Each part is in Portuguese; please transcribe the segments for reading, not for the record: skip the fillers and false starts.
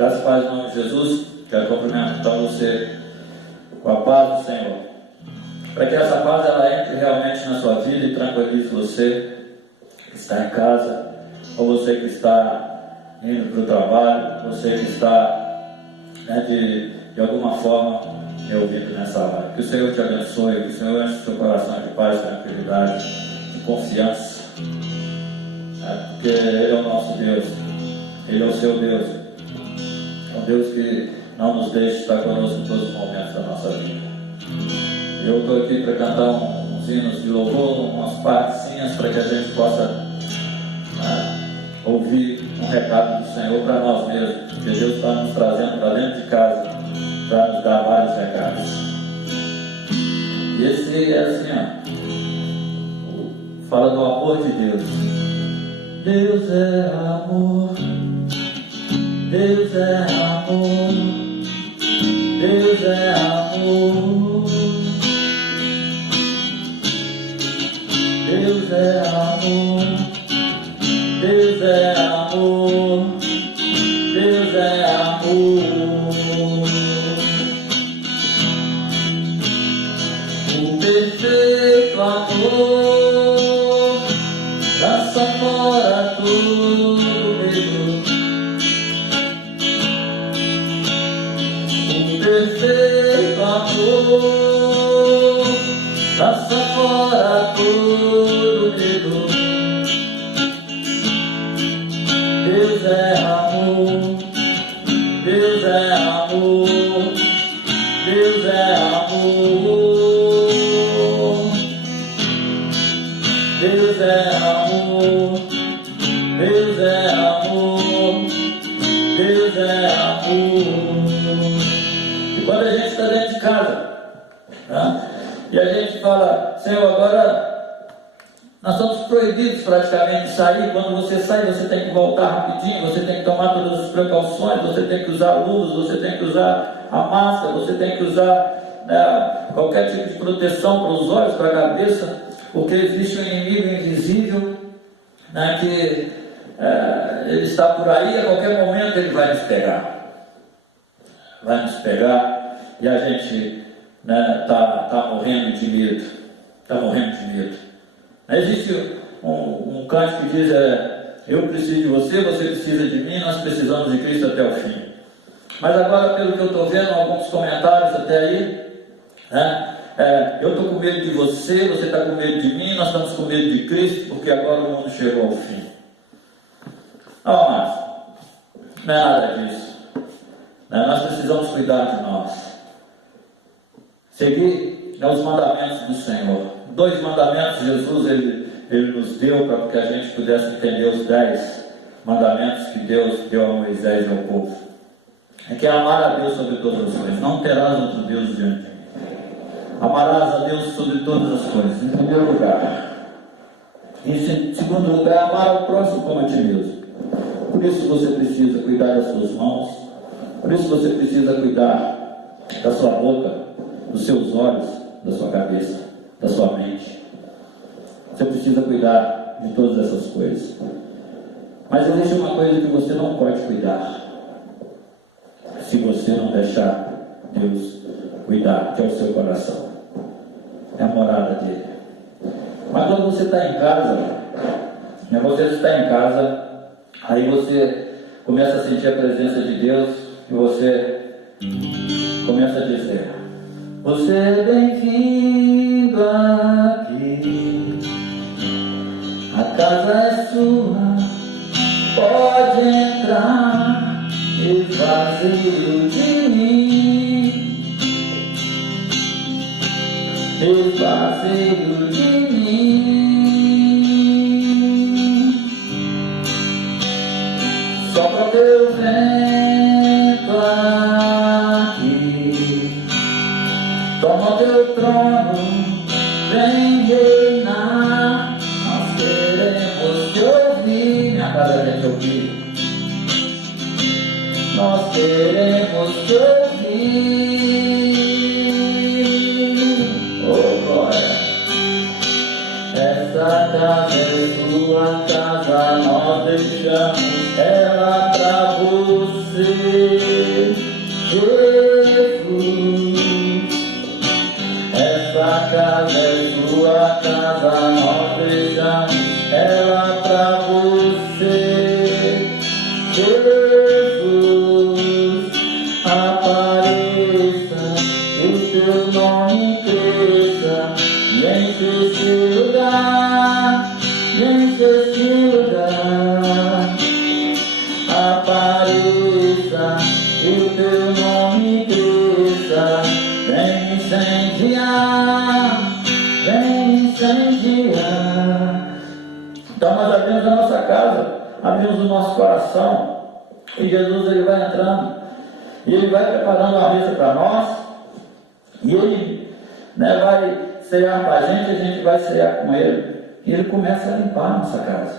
Graças a Deus, em nome de Jesus, quero cumprimentar você com a paz do Senhor. Para que essa paz ela entre realmente na sua vida e tranquilize você que está em casa, ou você que está indo para o trabalho, você que está de alguma forma me ouvindo nessa hora. Que o Senhor te abençoe, que o Senhor enche o seu coração de paz, tranquilidade, de confiança, porque Ele é o nosso Deus, Ele é o seu Deus, é um Deus que não nos deixa estar conosco em todos os momentos da nossa vida. Eu estou aqui para cantar uns hinos de louvor, umas partezinhas para que a gente possa ouvir um recado do Senhor para nós mesmos, porque Deus está nos trazendo para dentro de casa para nos dar vários recados. E esse é assim, fala do amor de Deus. Deus é amor, Deus é amor, Deus é amor, Deus é amor, Deus é amor, Deus é amor. O perfeito amor lança fora todo medo. O perfeito amor lança fora todo medo. Deus é amor, Deus é amor, Deus é amor, Deus é amor, Deus é amor, Deus é amor. E quando a gente está dentro de casa, e a gente fala, Senhor, agora nós somos proibidos praticamente de sair. Quando você sai, você tem que voltar rapidinho, você tem que tomar todas as precauções, você tem que usar luvas, você tem que usar a máscara, você tem que usar qualquer tipo de proteção para os olhos, para a cabeça, porque existe um inimigo invisível que ele está por aí, a qualquer momento ele vai nos pegar. Vai nos pegar e a gente está morrendo de medo. Está morrendo de medo. Existe um cântico que diz, eu preciso de você, você precisa de mim, nós precisamos de Cristo até o fim. Mas agora, pelo que eu estou vendo, alguns comentários até aí, eu estou com medo de você, você está com medo de mim, nós estamos com medo de Cristo, porque agora o mundo chegou ao fim. Não, mas não é nada disso. Nós precisamos cuidar de nós. Seguir os mandamentos do Senhor. 2 mandamentos Jesus ele nos deu para que a gente pudesse entender os 10 mandamentos que Deus deu a Moisés e ao povo. É que é amar a Deus sobre todas as coisas. Não terás outro Deus diante de mim. Amarás a Deus sobre todas as coisas. Em primeiro lugar. Em segundo lugar, amar ao próximo como a ti mesmo. Por isso você precisa cuidar das suas mãos. Por isso você precisa cuidar da sua boca, dos seus olhos, da sua cabeça, da sua mente. Você precisa cuidar de todas essas coisas. Mas existe uma coisa que você não pode cuidar, se você não deixar Deus cuidar, que é o seu coração. É a morada dele. Mas quando você está em casa, aí você começa a sentir a presença de Deus e você começa a dizer, você é bem-vindo aqui, a casa é sua, pode entrar, esvazio de mim, esvazio de mim, sopra teu vento aqui, toma teu trono, vem reinar, nós queremos te ouvir, minha casa quer te ouvir, nós queremos te ouvir, oh glória, essa casa é sua casa, nós deixamos ela pra você. pra você, Jesus, apareça, que o teu nome cresça, e enche esse lugar, e enche esse lugar. Apareça, que o teu nome cresça, vem incendiar, vem incendiar. Então nós abrimos a nossa casa, abrimos o nosso coração, e Jesus ele vai entrando, e ele vai preparando a mesa para nós, e ele vai cear com a gente vai cear com ele, e ele começa a limpar a nossa casa,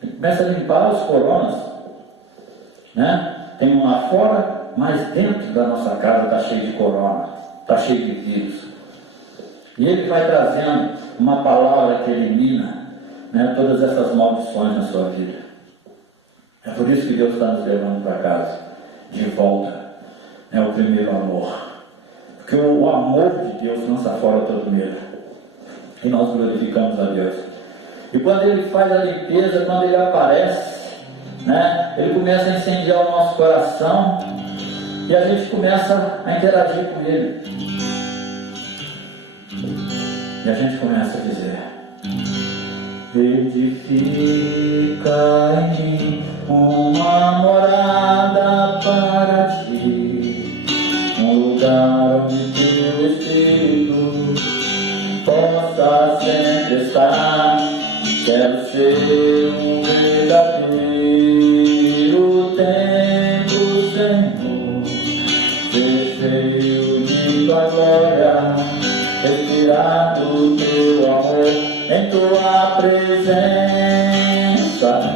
ele começa a limpar os coronas, tem um lá fora, mas dentro da nossa casa está cheio de corona, está cheio de vírus, e ele vai trazendo uma palavra que elimina todas essas maldições na sua vida. É por isso que Deus está nos levando para casa, de volta, o primeiro amor, porque o amor de Deus lança fora todo medo, e nós glorificamos a Deus. E quando ele faz a limpeza, quando ele aparece, ele começa a incendiar o nosso coração, e a gente começa a interagir com ele, e a gente começa a dizer: edifica em mim uma morada para ti, um lugar onde teu Espírito possa sempre estar. Quero ser um verdadeiro templo, Senhor, ser cheio de tua glória, respirar do teu amor. Em tua presença,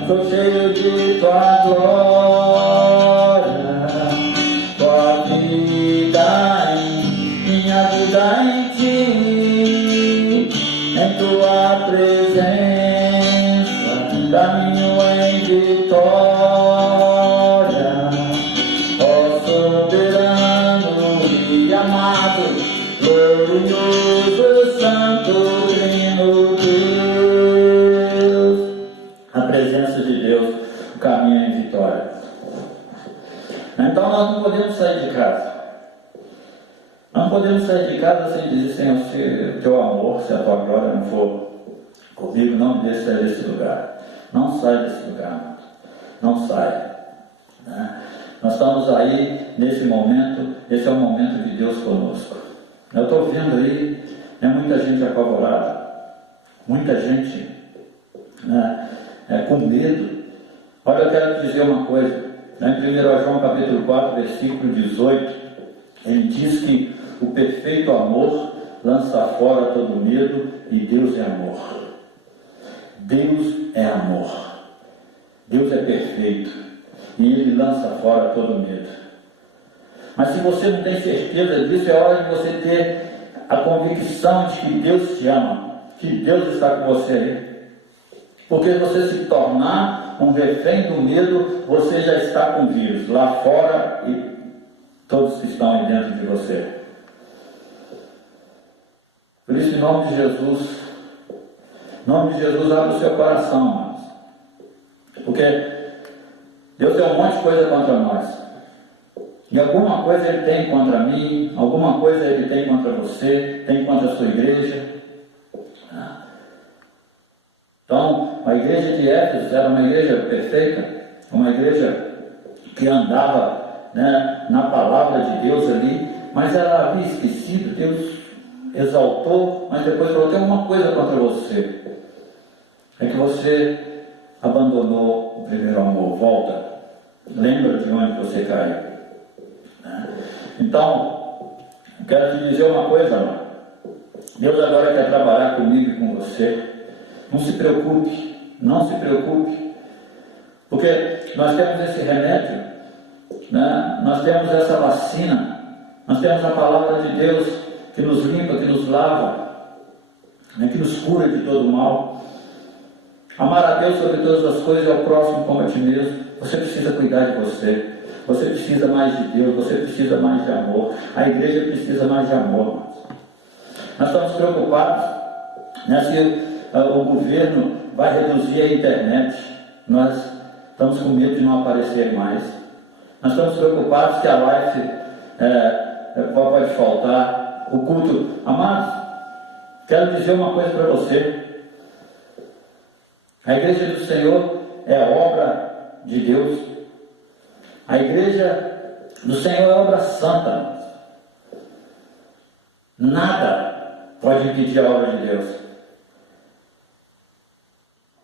sou cheio de tua glória, tua vida em minha vida em ti. Em tua presença, caminho em vitória, ó soberano e amado, glorioso, santo, o caminho em vitória. Então nós não podemos sair de casa. Não podemos sair de casa sem dizer: Senhor, se o teu amor, se a tua glória não for comigo, não me deixe sair desse lugar. Não sai desse lugar, não sai. Nós estamos aí nesse momento, esse é o momento de Deus conosco. Eu estou vendo aí, muita gente apavorada, muita gente com medo. Olha, eu quero te dizer uma coisa, em 1 João capítulo 4, versículo 18, ele diz que o perfeito amor lança fora todo medo, e Deus é amor. Deus é amor. Deus é perfeito, e Ele lança fora todo medo. Mas se você não tem certeza disso, é hora de você ter a convicção de que Deus te ama, que Deus está com você aí. Porque você se tornar um refém do medo, você já está com vírus lá fora e todos que estão aí dentro de você. Por isso, em nome de Jesus, abre o seu coração, irmãos. Porque Deus tem um monte de coisa contra nós. E alguma coisa Ele tem contra mim, alguma coisa Ele tem contra você, tem contra a sua igreja. Então, a igreja de Éfeso era uma igreja perfeita, uma igreja que andava na palavra de Deus ali, mas ela havia esquecido. Deus exaltou, mas depois falou: tem uma coisa contra você, é que você abandonou o primeiro amor. Volta, lembra de onde você caiu. Então, quero te dizer uma coisa, irmão. Deus agora quer trabalhar comigo e com você. Não se preocupe, não se preocupe, porque nós temos esse remédio, nós temos essa vacina, nós temos a palavra de Deus que nos limpa, que nos lava, que nos cura de todo mal. Amar a Deus sobre todas as coisas e ao próximo como a ti mesmo. Você precisa cuidar de você, você precisa mais de Deus, você precisa mais de amor, a igreja precisa mais de amor. Nós estamos preocupados se o governo vai reduzir a internet. Nós estamos com medo de não aparecer mais. Nós estamos preocupados que a live pode faltar, o culto. Amados, quero dizer uma coisa para você. A igreja do Senhor é obra de Deus. A igreja do Senhor é obra santa. Nada pode impedir a obra de Deus.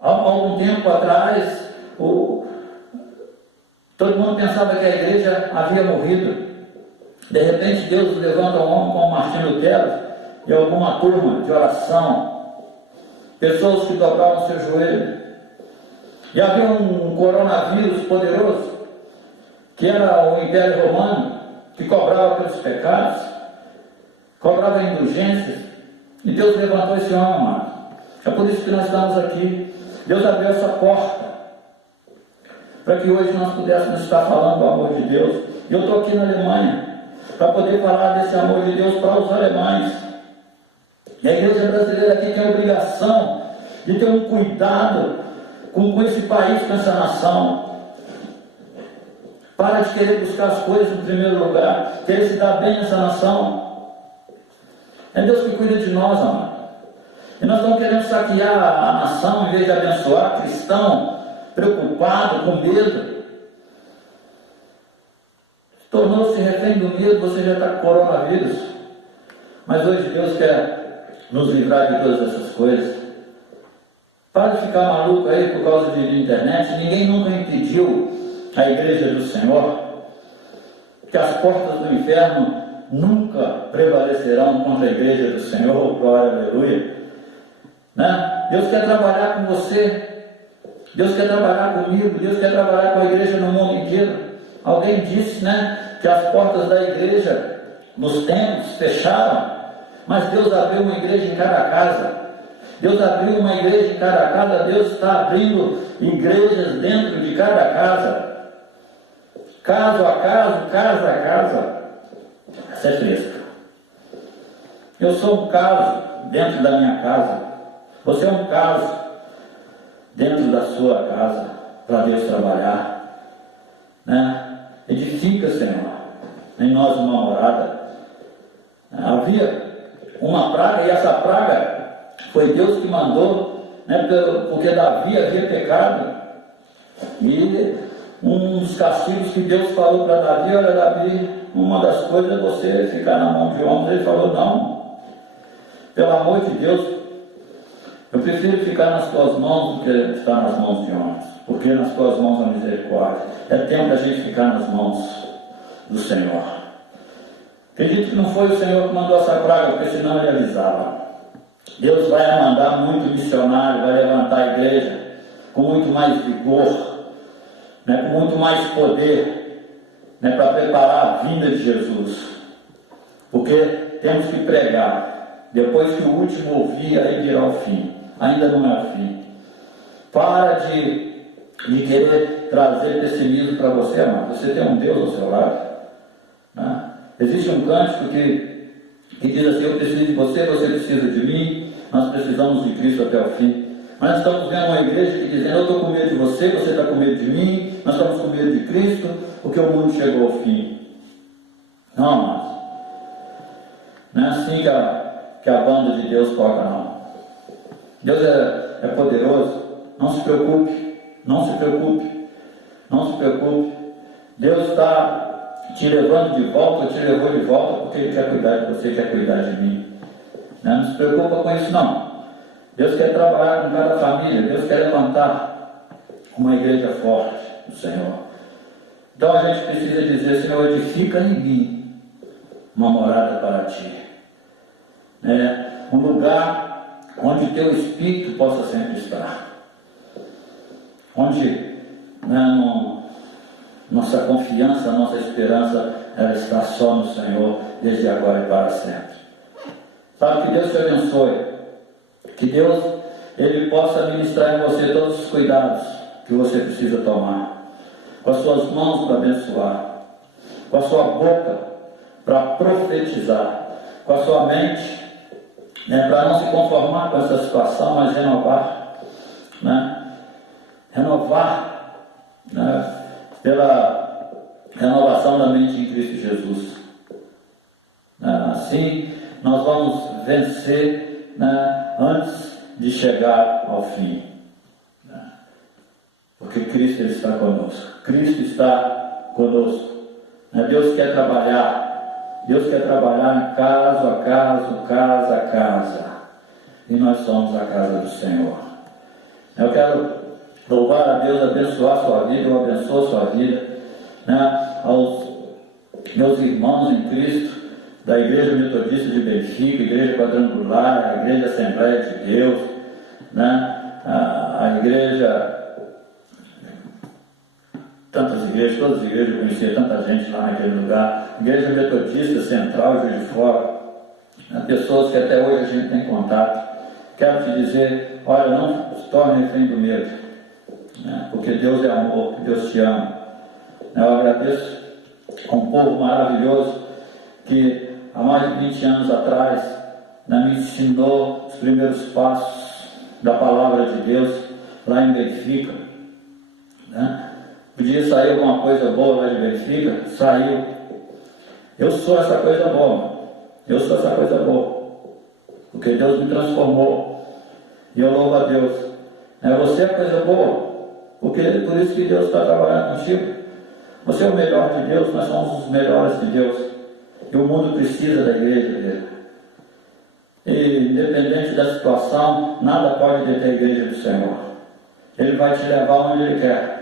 Há algum tempo atrás, todo mundo pensava que a igreja havia morrido. De repente Deus levanta um homem como Martinho Lutero e alguma turma de oração, pessoas que dobravam seu joelho. E havia um coronavírus poderoso, que era o Império Romano, que cobrava pelos pecados, cobrava indulgências, e Deus levantou esse homem, amado. É por isso que nós estamos aqui. Deus abriu essa porta, para que hoje nós pudéssemos estar falando do amor de Deus. E eu estou aqui na Alemanha, para poder falar desse amor de Deus para os alemães. E a igreja brasileira aqui tem a obrigação de ter um cuidado com esse país, com essa nação. Para de querer buscar as coisas em primeiro lugar, querer se dar bem nessa nação. É Deus que cuida de nós, amado. E nós estamos querendo saquear a nação em vez de abençoar, cristão, preocupado, com medo. Tornou-se refém do medo, você já está com coronavírus. Mas hoje Deus quer nos livrar de todas essas coisas. Para de ficar maluco aí por causa de internet. Ninguém nunca impediu a igreja do Senhor, que as portas do inferno nunca prevalecerão contra a igreja do Senhor. Glória, aleluia. Né? Deus quer trabalhar com você, Deus quer trabalhar comigo, Deus quer trabalhar com a igreja no mundo inteiro. Alguém disse, né, que as portas da igreja nos templos fecharam, mas Deus abriu uma igreja em cada casa. Deus abriu uma igreja em cada casa. Deus está abrindo igrejas dentro de cada casa, caso a caso, casa a casa. Essa é fresca. Eu sou um caso dentro da minha casa, você é um caso dentro da sua casa, para Deus trabalhar, né? Edifica, Senhor, em nós uma morada. Havia uma praga, e essa praga foi Deus que mandou, né? Porque Davi havia pecado, e um dos castigos que Deus falou para Davi: olha, Davi, uma das coisas é você ficar na mão de homens. Ele falou: não, pelo amor de Deus, eu prefiro ficar nas tuas mãos do que estar nas mãos de homens, porque nas tuas mãos há misericórdia. É tempo da gente ficar nas mãos do Senhor. Acredito que não foi o Senhor que mandou essa praga, porque senão ele avisava. Deus vai mandar muito missionário, vai levantar a igreja com muito mais vigor, né, com muito mais poder, né, para preparar a vinda de Jesus. Porque temos que pregar. Depois que o último ouvir, aí virá o fim. Ainda não é o fim. Para de querer trazer pessimismo para você, amado. Você tem um Deus ao seu lado, né? Existe um cântico que diz assim: eu preciso de você, você precisa de mim, nós precisamos de Cristo até o fim. Mas nós estamos vendo uma igreja que dizendo: eu estou com medo de você, você está com medo de mim, nós estamos com medo de Cristo, porque o mundo chegou ao fim. Não, amados. Não é assim que a banda de Deus toca, não. Deus é poderoso. Não se preocupe, não se preocupe, não se preocupe. Deus está te levando de volta, ou te levou de volta, porque Ele quer cuidar de você, quer cuidar de mim. Não se preocupa com isso, não. Deus quer trabalhar com cada família, Deus quer levantar uma igreja forte do Senhor. Então a gente precisa dizer: Senhor, edifica em mim uma morada para Ti. Um lugar onde Teu Espírito possa sempre estar. Onde nossa confiança, nossa esperança, ela está só no Senhor, desde agora e para sempre. Sabe, que Deus te abençoe. Que Deus, Ele possa ministrar em você todos os cuidados que você precisa tomar. Com as suas mãos para abençoar, com a sua boca para profetizar, com a sua mente, para não se conformar com essa situação, mas renovar, renovar, né, pela renovação da mente em Cristo Jesus. Assim, nós vamos vencer, né, antes de chegar ao fim. Porque Cristo ele está conosco. Cristo está conosco. Deus quer trabalhar em caso a caso, casa a casa. E nós somos a casa do Senhor. Eu quero louvar a Deus, abençoar a sua vida, eu abençoo a sua vida, né, aos meus irmãos em Cristo, da Igreja Metodista de Benfica, Igreja Quadrangular, a Igreja Assembleia de Deus, né, a Igreja, tantas igrejas, todas as igrejas, eu conhecia tanta gente lá naquele lugar, Igreja Metodista Central e de Fora, né, pessoas que até hoje a gente tem contato. Quero te dizer, olha, não se torne refém do medo, né, porque Deus é amor, Deus te ama. Eu agradeço a um povo maravilhoso que há mais de 20 anos atrás, né, me ensinou os primeiros passos da palavra de Deus lá em Benfica, né? Podia sair alguma coisa boa lá de Benfica, saiu. Eu sou essa coisa boa, eu sou essa coisa boa, porque Deus me transformou, e eu louvo a Deus. Você é coisa boa, porque por isso que Deus está trabalhando contigo. Você é o melhor de Deus, nós somos os melhores de Deus, e o mundo precisa da igreja dele. E independente da situação, nada pode deter a igreja do Senhor. Ele vai te levar onde Ele quer.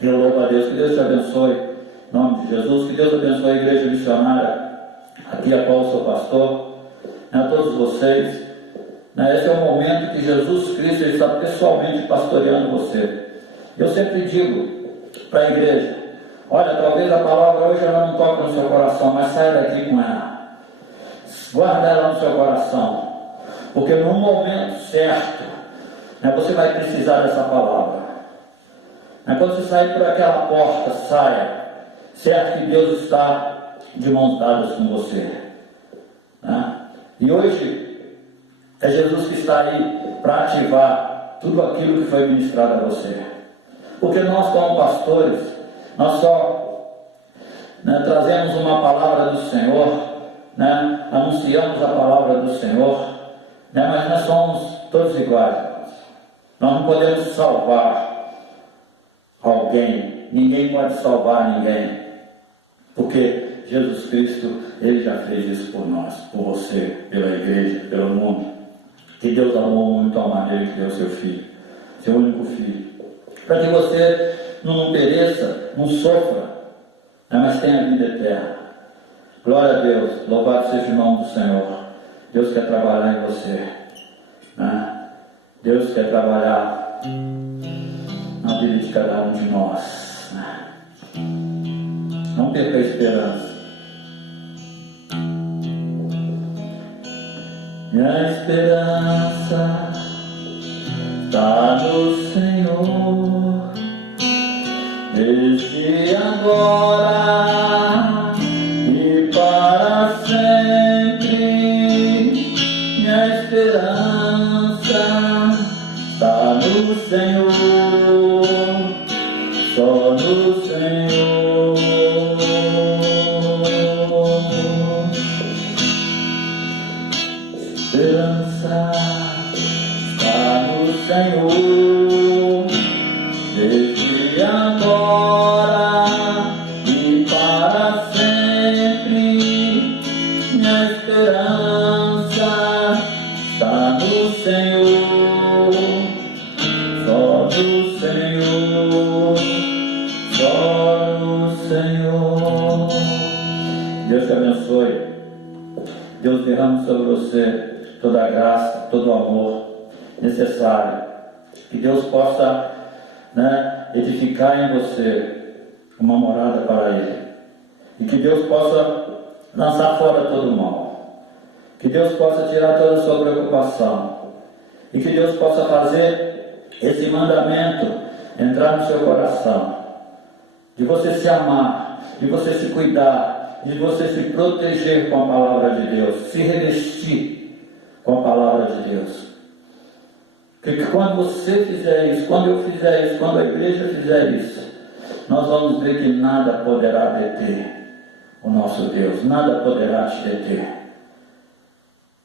Eu louvo a Deus, que Deus te abençoe, em nome de Jesus, que Deus abençoe a igreja missionária, aqui a qual eu sou pastor, a todos vocês. Esse é o momento que Jesus Cristo está pessoalmente pastoreando você. Eu sempre digo para a igreja, olha, talvez a palavra hoje ela não toque no seu coração, mas sai daqui com ela. Guarda ela no seu coração, porque no momento certo, você vai precisar dessa palavra. Quando você sair por aquela porta, saia, certo que Deus está de mãos dadas com você. E hoje é Jesus que está aí para ativar tudo aquilo que foi ministrado a você. Porque nós, como pastores, nós só trazemos uma palavra do Senhor, anunciamos a palavra do Senhor, mas nós somos todos iguais. Nós não podemos salvar alguém, ninguém pode salvar ninguém, porque Jesus Cristo, Ele já fez isso por nós, por você, pela igreja, pelo mundo. Que Deus amou muito a maneira que deu seu Filho, seu único Filho, para que você não pereça, não sofra, mas tenha vida eterna. Glória a Deus, louvado seja o nome do Senhor. Deus quer trabalhar em você, Deus quer trabalhar na vida de cada um de nós. Não perca a esperança. Minha esperança está no Senhor, desde agora e para sempre. Minha esperança está no Senhor, só no Senhor. Esperança está no Senhor, desde agora e para sempre. Minha esperança está no Senhor, só no Senhor, só no Senhor. Deus te abençoe. Deus derrame sobre você toda a graça, todo o amor necessário. Que Deus possa edificar em você uma morada para Ele. E que Deus possa lançar fora todo o mal. Que Deus possa tirar toda a sua preocupação. E que Deus possa fazer esse mandamento entrar no seu coração. De você se amar, de você se cuidar, de você se proteger com a palavra de Deus, se revestir com a palavra de Deus. Porque quando você fizer isso, quando eu fizer isso, quando a igreja fizer isso, nós vamos ver que nada poderá deter o nosso Deus, nada poderá te deter.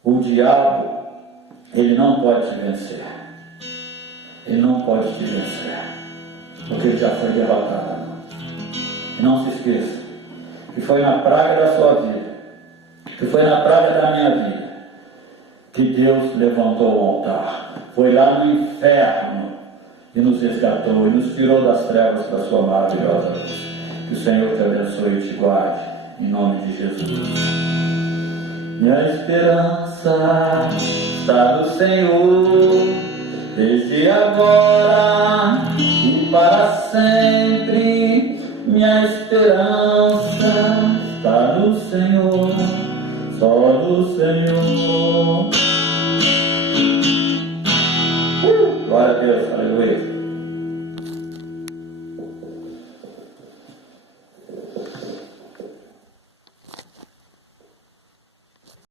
O diabo, ele não pode te vencer. Ele não pode te vencer, porque ele já foi derrotado. E não se esqueça, que foi na praga da sua vida, que foi na praga da minha vida, que Deus levantou o altar. Foi lá no inferno e nos resgatou e nos tirou das trevas para a sua maravilhosa luz. Que o Senhor te abençoe e te guarde, em nome de Jesus. Minha esperança está no Senhor, desde agora e para sempre. Minha esperança está no Senhor, só no Senhor. Glória a Deus, aleluia.